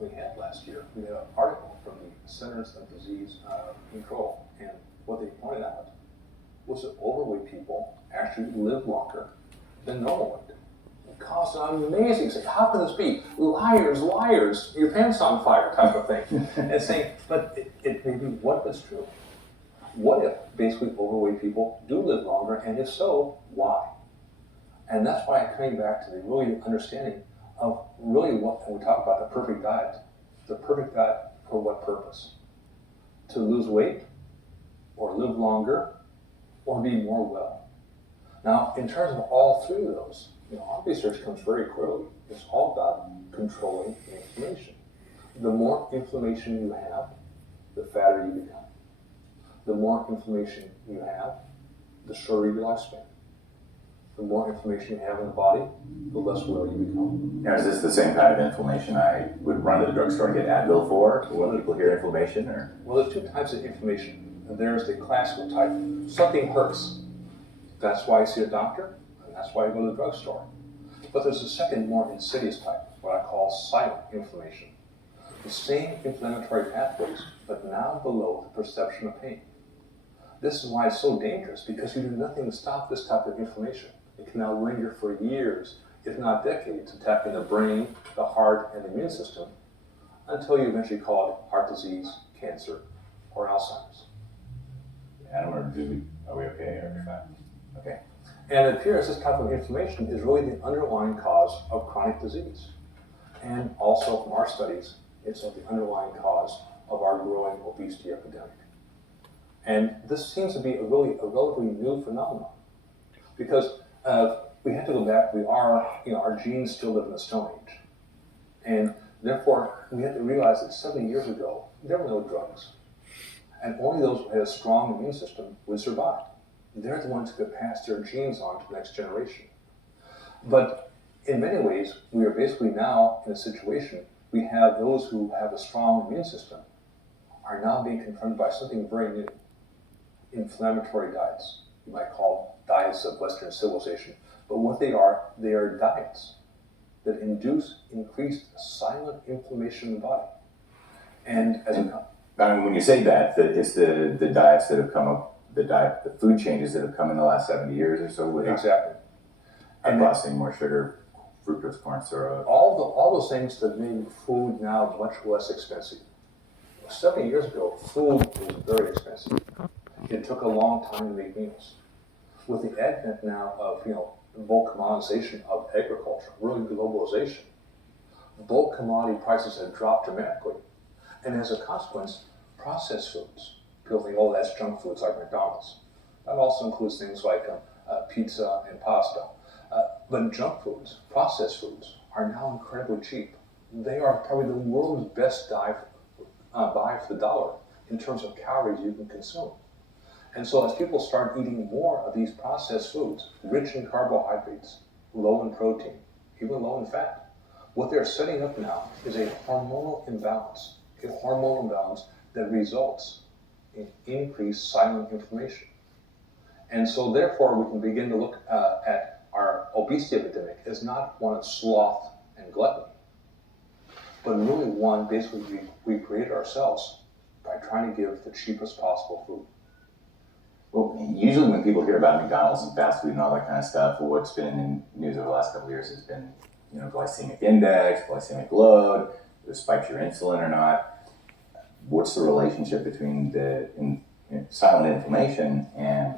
we had last year. We had an article from the Centers of Disease Control, and what they pointed out was that overweight people actually live longer than normal weight. It caused an amazing thing. How can this be? Liars, liars, your pants on fire type of thing. And saying, but it may be, what if it's true? What if basically overweight people do live longer, and if so, why? And that's why I'm coming back to the really understanding of really what, when we talk about the perfect diet for what purpose? To lose weight, or live longer, or be more well. Now, in terms of all three of those, our research comes very clearly. It's all about controlling inflammation. The more inflammation you have, the fatter you become. The more inflammation you have, the shorter your lifespan. The more inflammation you have in the body, the less well you become. Now, is this the same kind of inflammation I would run to the drugstore and get Advil for when people hear inflammation? Or? Well, there's two types of inflammation. There's the classical type. Something hurts. That's why I see a doctor, and that's why I go to the drugstore. But there's a second, more insidious type, what I call silent inflammation. The same inflammatory pathways, but now below the perception of pain. This is why it's so dangerous, because you do nothing to stop this type of inflammation. It can now linger for years, if not decades, attacking the brain, the heart, and the immune system, until you eventually call it heart disease, cancer, or Alzheimer's. Adam, or are we okay? Or fine? Okay. And it appears this type of inflammation is really the underlying cause of chronic disease. And also from our studies, it's the underlying cause of our growing obesity epidemic. And this seems to be a relatively new phenomenon, because we have to go back. Our genes still live in the Stone Age, and therefore we have to realize that 70 years ago there were no drugs, and only those who had a strong immune system would survive. They're the ones who could pass their genes on to the next generation. But in many ways, we are basically now in a situation. We have those who have a strong immune system are now being confronted by something very new. Inflammatory diets. You might call diets of Western civilization. But what they are diets that induce increased silent inflammation in the body. And when you say that, it's the diets that have come up, the food changes that have come in the last 70 years or so. With exactly. And processing more sugar, fructose, corn syrup. All those things that made food now much less expensive. 70 years ago, food was very expensive. It took a long time to make meals. With the advent now of bulk commoditization of agriculture, really globalization, bulk commodity prices have dropped dramatically, and as a consequence, processed foods. People think, oh, that's junk foods like McDonald's. That also includes things like pizza and pasta. But junk foods, processed foods, are now incredibly cheap. They are probably the world's best buy for the dollar in terms of calories you can consume. And so as people start eating more of these processed foods, rich in carbohydrates, low in protein, even low in fat, what they're setting up now is a hormonal imbalance that results in increased silent inflammation. And so therefore we can begin to look at our obesity epidemic as not one of sloth and gluttony, but really one basically we created ourselves by trying to give the cheapest possible food. Well, usually when people hear about McDonald's and fast food and all that kind of stuff, what's been in the news over the last couple of years has been, glycemic index, glycemic load, whether it spikes your insulin or not. What's the relationship between the silent inflammation and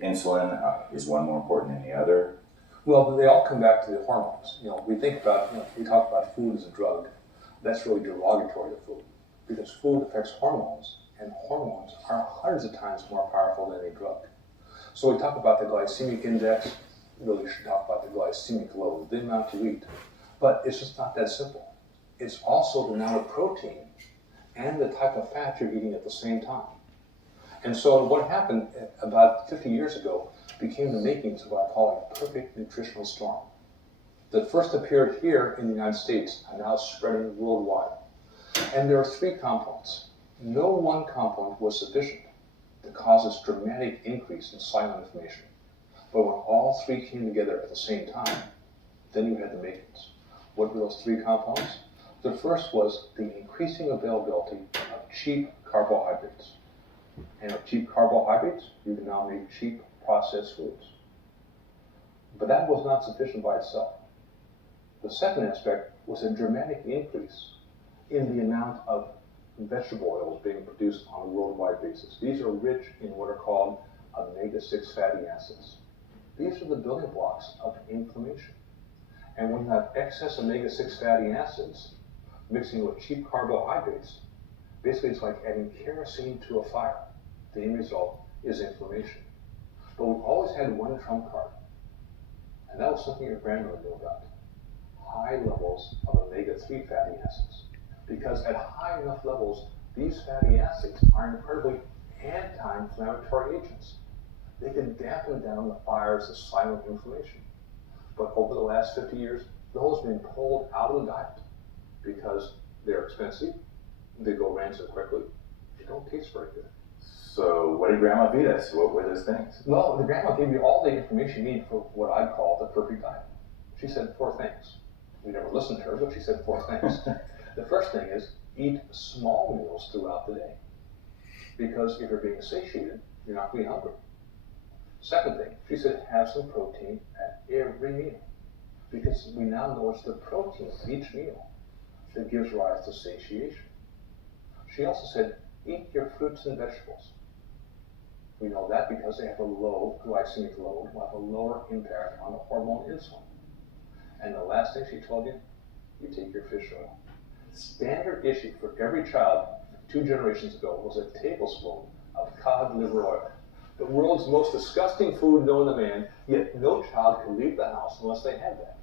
insulin? Is one more important than the other? Well, they all come back to the hormones. We talk about food as a drug. That's really derogatory to food, because food affects hormones, and hormones are hundreds of times more powerful than any drug. So we talk about the glycemic index. Really should talk about the glycemic load, the amount you eat. But it's just not that simple. It's also the amount of protein and the type of fat you're eating at the same time. And so what happened about 50 years ago became the makings of what I call a perfect nutritional storm that first appeared here in the United States and now spreading worldwide. And there are three components. No one component was sufficient to cause this dramatic increase in silent inflammation. But when all three came together at the same time, then you had the makings. What were those three components? The first was the increasing availability of cheap carbohydrates. And with cheap carbohydrates, you can now make cheap processed foods. But that was not sufficient by itself. The second aspect was a dramatic increase in the amount of vegetable oils being produced on a worldwide basis. These are rich in what are called omega-6 fatty acids. These are the building blocks of inflammation. And when you have excess omega-6 fatty acids mixing with cheap carbohydrates, basically it's like adding kerosene to a fire. The end result is inflammation. But we've always had one trump card, and that was something your grandmother knew about: high levels of omega-3 fatty acids. Because at high enough levels, these fatty acids are incredibly anti-inflammatory agents. They can dampen down the fires of silent inflammation. But over the last 50 years, those have been pulled out of the diet because they're expensive, they go rancid quickly, they don't taste very good. So what did Grandma feed us? What were those things? Well, the grandma gave you all the information you need for what I'd call the perfect diet. She said 4 things. We never listened to her, but she said 4 things. The first thing is eat small meals throughout the day. Because if you're being satiated, you're not going to be hungry. Second thing, she said have some protein at every meal. Because we now know it's the protein of each meal that gives rise to satiation. She also said eat your fruits and vegetables. We know that because they have a low glycemic load, will have a lower impact on the hormone insulin. And the last thing she told you, you take your fish oil. Standard issue for every child 2 generations ago was a tablespoon of cod liver oil. The world's most disgusting food known to man, yet no child can leave the house unless they had that.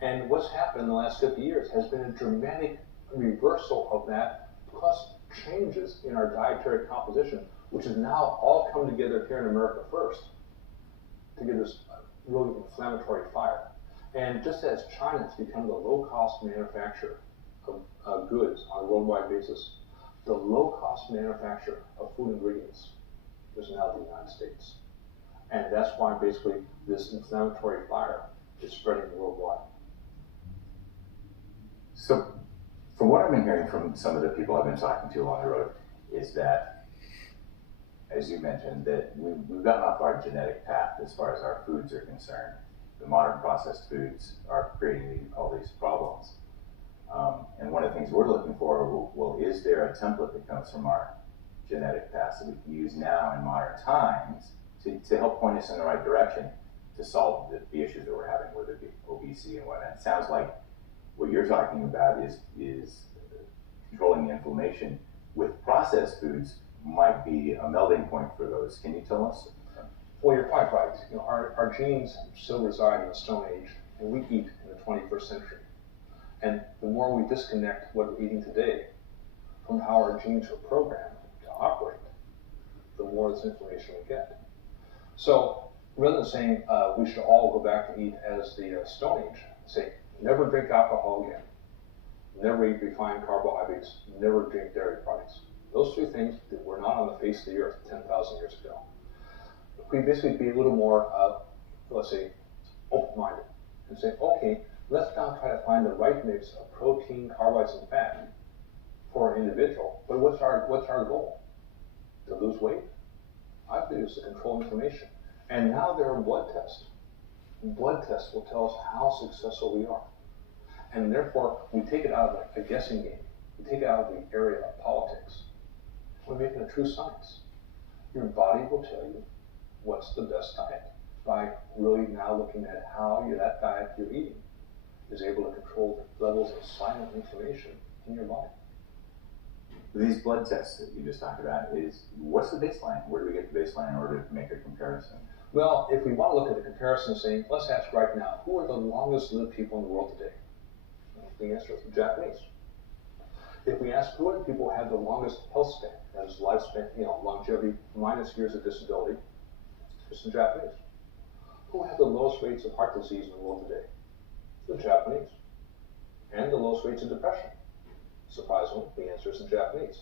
And what's happened in the last 50 years has been a dramatic reversal of that, plus changes in our dietary composition, which has now all come together here in America first to give this really inflammatory fire. And just as China has become the low-cost manufacturer of goods on a worldwide basis, the low-cost manufacturer of food ingredients is now the United States. And that's why basically this inflammatory fire is spreading worldwide. So from what I've been hearing from some of the people I've been talking to along the road is that, as you mentioned, that we've gotten off our genetic path as far as our foods are concerned. The modern processed foods are creating all these problems. And one of the things we're looking for, well, is there a template that comes from our genetic past that we can use now in modern times to help point us in the right direction to solve the issues that we're having, whether it be obesity and whatnot? It sounds like what you're talking about is controlling the inflammation with processed foods might be a melding point for those. Can you tell us? Well, you're quite right. Our genes still reside in the Stone Age, and we eat in the 21st century. And the more we disconnect what we're eating today from how our genes were programmed to operate, the more this inflammation we get. So rather than saying we should all go back to eat as the Stone Age, say never drink alcohol again, never eat refined carbohydrates, never drink dairy products. Those 3 things that were not on the face of the earth 10,000 years ago. We basically be a little more, let's say, open-minded and say, okay, let's now try to find the right mix of protein, carbohydrates, and fat for an individual. But what's our goal? To lose weight? I believe it's to control inflammation. And now there are blood tests. Blood tests will tell us how successful we are. And therefore, we take it out of a guessing game. We take it out of the area of politics. We make it a true science. Your body will tell you what's the best diet by really now looking at how that diet you're eating is able to control the levels of silent inflammation in your body. These blood tests that you just talked about, what's the baseline? Where do we get the baseline in order to make a comparison? Well, if we want to look at the comparison saying, let's ask right now, who are the longest lived people in the world today? The answer is the Japanese. If we ask who are the people who have the longest health span, that is lifespan, longevity minus years of disability, it's the Japanese. Who have the lowest rates of heart disease in the world today? The Japanese. And the lowest rates of depression. Surprisingly, the answer is the Japanese.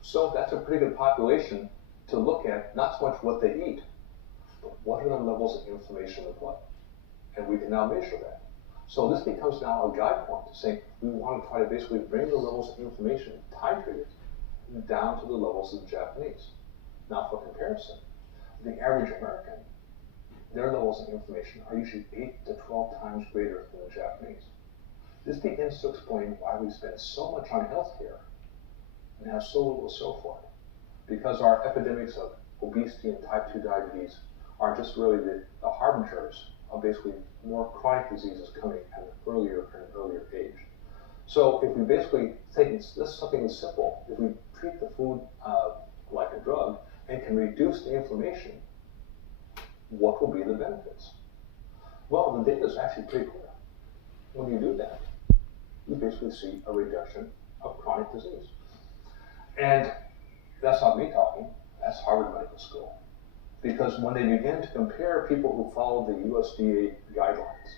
So that's a pretty good population to look at, not so much what they eat, but what are the levels of inflammation in the blood. And we can now measure that. So this becomes now a guide point to say we want to try to basically bring the levels of inflammation titrated down to the levels of the Japanese. Now for comparison, the average American, their levels of inflammation are usually 8 to 12 times greater than the Japanese. This begins to explain why we spend so much on healthcare and have so little so far. Because our epidemics of obesity and type 2 diabetes are just really the harbingers of basically more chronic diseases coming at an earlier and earlier age. So if we basically take this something as simple, if we treat the food like a drug and can reduce the inflammation, what will be the benefits? Well, the data is actually pretty clear. When you do that, you basically see a reduction of chronic disease. And that's not me talking, that's Harvard Medical School. Because when they begin to compare people who follow the USDA guidelines,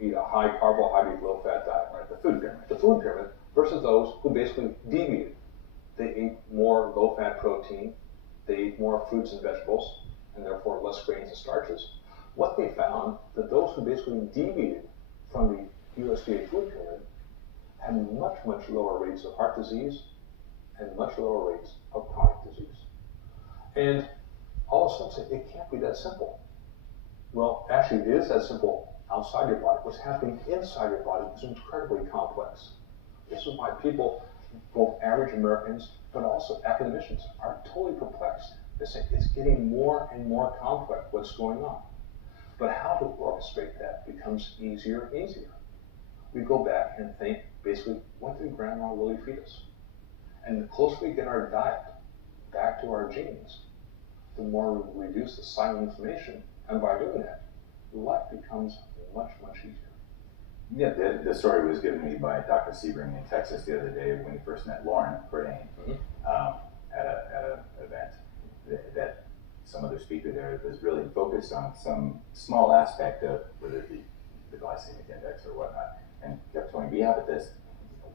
eat a high carbohydrate, low fat diet, right, the food pyramid, versus those who basically deviated. They ate more low fat protein, they ate more fruits and vegetables, and therefore less grains and starches. What they found that those who basically deviated from the USDA food pyramid had much, much lower rates of heart disease and much lower rates of chronic disease. And all of a sudden say, it can't be that simple. Well, actually it is that simple outside your body. What's happening inside your body is incredibly complex. This is why people, both average Americans, but also academicians, are totally perplexed. They say it's getting more and more complex what's going on. But how to orchestrate that becomes easier and easier. We go back and think, basically, what did grandma really feed us? And the closer we get our diet back to our genes, the more we reduce the silent inflammation. And by doing that, life becomes much, much easier. Yeah, the story was given to me by Dr. Sebring in Texas the other day when he first met Lauren Cordain at an event. That some other speaker there was really focused on some small aspect of whether it be the glycemic index or whatnot, and kept going, yeah, but this,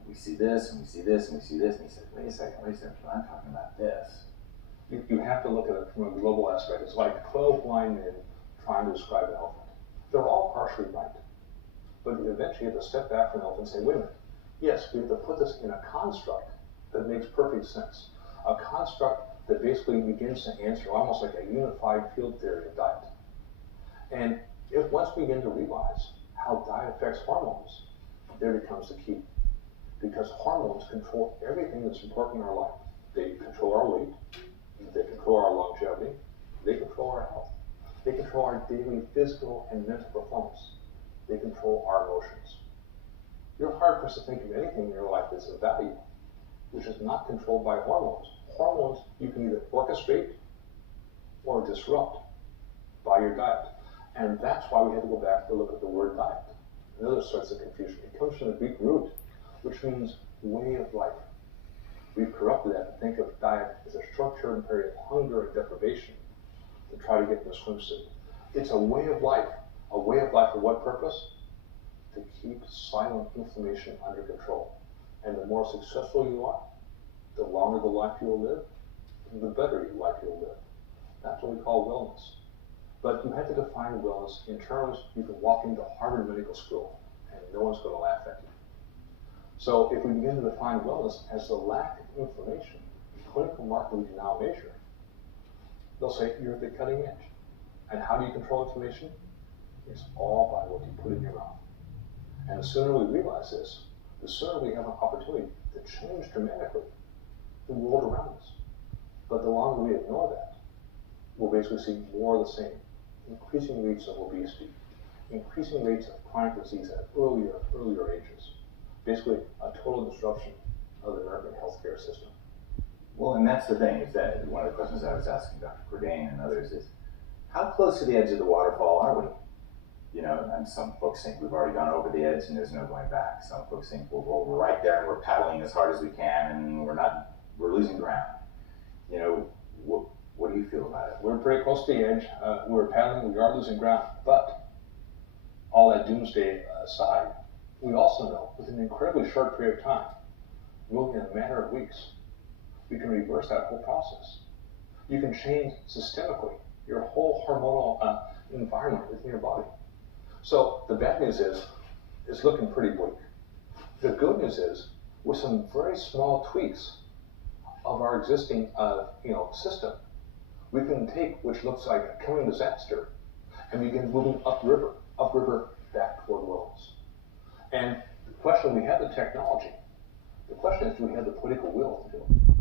we see this, and we see this, and we see this, and he said, wait a second, I'm talking about this. You have to look at it from a global aspect. It's like 12 blind men trying to describe an elephant. They're all partially right. But you eventually have to step back from an elephant and say, wait a minute, yes, we have to put this in a construct that makes perfect sense. A construct that basically begins to answer almost like a unified field theory of diet. And if once we begin to realize how diet affects hormones, there becomes the key. Because hormones control everything that's important in our life. They control our weight, they control our longevity, they control our health. They control our daily physical and mental performance. They control our emotions. You're hard pressed to think of anything in your life that's of value, which is not controlled by hormones. Hormones you can either orchestrate or disrupt by your diet. And that's why we had to go back to look at the word diet. Another source of confusion. It comes from the Greek root, which means way of life. We've corrupted that to think of diet as a short-term period of hunger and deprivation to try to get in the swimsuit. It's a way of life. A way of life for what purpose? To keep silent inflammation under control. And the more successful you are, the longer the life you'll live, the better life you'll live. That's what we call wellness. But you have to define wellness in terms you can walk into Harvard Medical School and no one's going to laugh at you. So if we begin to define wellness as the lack of inflammation, the clinical marker we can now measure, they'll say you're at the cutting edge. And how do you control inflammation? It's all by what you put in your mouth. And the sooner we realize this, the sooner we have an opportunity to change dramatically the world around us. But the longer we ignore that, we'll basically see more of the same. Increasing rates of obesity, increasing rates of chronic disease at earlier ages. Basically, a total disruption of the American healthcare system. Well, and that's the thing, is that one of the questions I was asking Dr. Cordain and others is, how close to the edge of the waterfall are we? You know, and some folks think we've already gone over the edge and there's no going back. Some folks think, well, we're right there and we're paddling as hard as we can and we're losing ground. You know, what do you feel about it? We're pretty close to the edge. We're paddling, we are losing ground. But all that doomsday aside, we also know within an incredibly short period of time, really in a matter of weeks, we can reverse that whole process. You can change systemically your whole hormonal environment within your body. So the bad news is, is looking pretty bleak. The good news is, with some very small tweaks of our existing system, we can take which looks like a coming disaster and begin moving upriver back toward Willows. And the question, we have the technology. The question is, do we have the political will to do it?